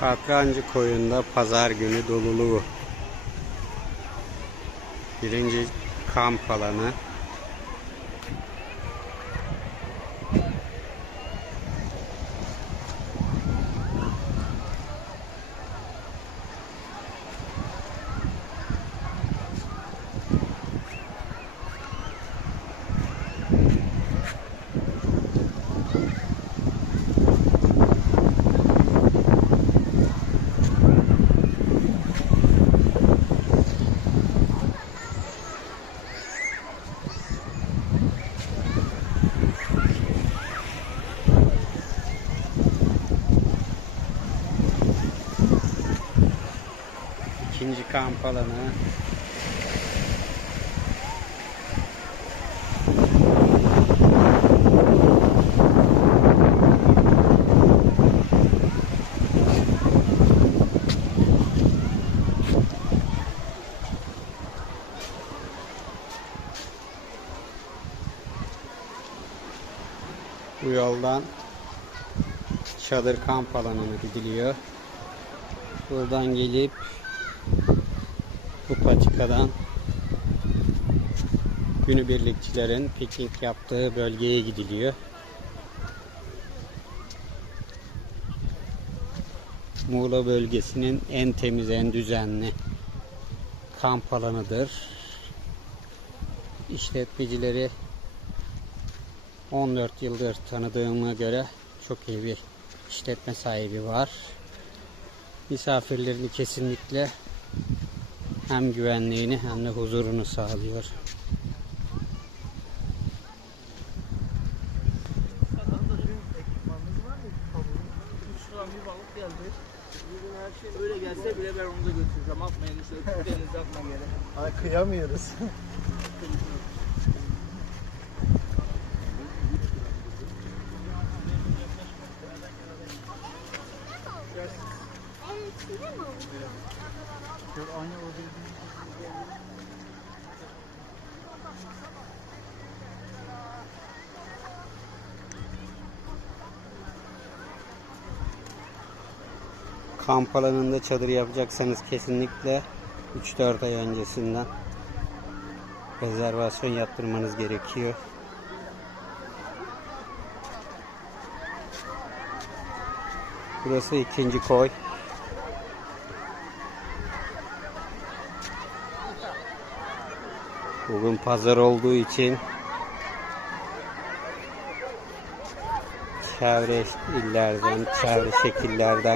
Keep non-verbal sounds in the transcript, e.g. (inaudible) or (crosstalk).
Katrancı koyunda pazar günü doluluğu. Birinci kamp alanı. İkinci kamp alanı. Bu yoldan çadır kamp alanına gidiliyor. Buradan gelip bu patikadan günübirlikçilerin piknik yaptığı bölgeye gidiliyor. Muğla bölgesinin en temiz, en düzenli kamp alanıdır. İşletmecileri 14 yıldır tanıdığıma göre çok iyi bir işletme sahibi var. Misafirlerini kesinlikle hem güvenliğini hem de huzurunu sağlıyor. Şuradan bir balık geldi. Bugün her şey öyle gelse bile ben onu da götüreceğim. Atmayın işte denize atma gerek. Ay kıyamıyoruz. (laughs) içinde mi oluyor? Kamp alanında çadır yapacaksanız kesinlikle 3-4 ay öncesinden rezervasyon yaptırmanız gerekiyor. Burası ikinci koy. Bugün pazar olduğu için çevre illerden, çevre şekillerden